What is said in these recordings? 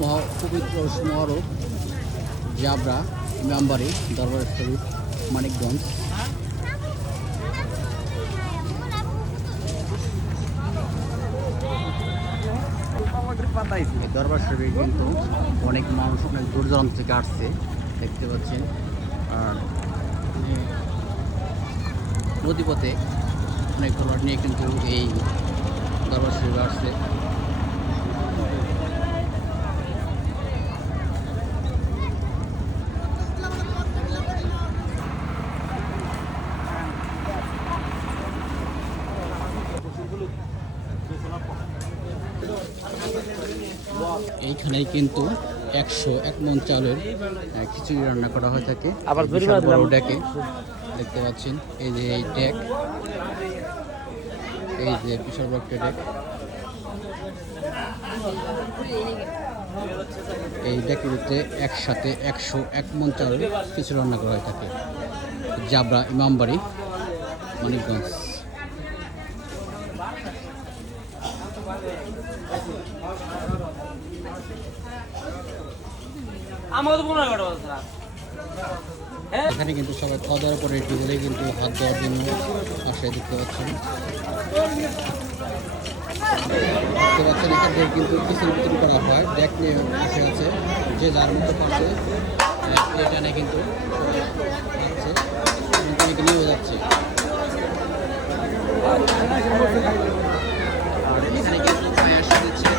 পবিত্র সমারোহ জাবরা ইমামবাড়ি দরবার শরীফ মানিকগঞ্জ। দরবার শরীফে কিন্তু অনেক মানুষ অনেক দূর দূরান্ত থেকে আসছে দেখতে পাচ্ছেন। আর নদীপথে অনেক ট্রলার নিয়ে কিন্তু এই দরবার শরীফে আসছে। এইখানেই কিন্তু 101 মণ চালের খিচুড়ি রান্না করা হয়ে থাকে। আবার বড় ডেকে দেখতে পাচ্ছেন, এই যে এই ডেক, এই যে বিশাল বড় একটা ডেক। এই ডেকের ভিতরে একসাথে 101 মণ চালের খিচুড়ি রান্না করা হয়ে থাকে। জাবরা ইমামবাড়ি মানিকগঞ্জ। এখানে কিন্তু সবাই খাওয়া দাওয়ার পরে টেবিলে কিন্তু হাত দেওয়ার জন্য আসে দেখতে পাচ্ছেন। এখান থেকে কিন্তু খিচুড়ি বিতরণ করা হয়। ডেক নিয়ে বসে আছে, যে যার মতো পাচ্ছে এখানে কিন্তু নিয়ে যাচ্ছে। আর এখানে কিন্তু পায়েস দিচ্ছে।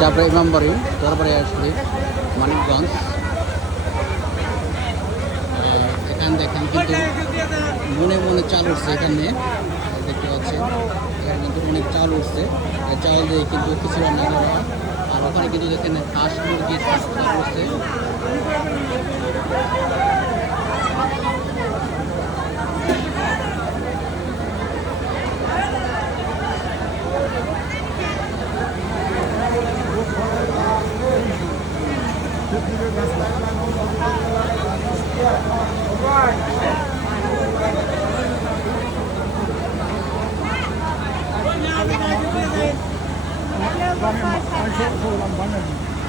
জাবরা ইমামবাড়ি দরবারে আসলে মানিকগঞ্জ। এখানে দেখেন কিন্তু মনে মনে চাল উঠছে। এখানে দেখতে পাচ্ছেন এখানে কিন্তু অনেক চাল উঠছে। চাল দিয়ে কিন্তু কিছু রান্না করা হয়। আর ওখানে কিন্তু দেখেন হাঁস মুরগি উঠছে।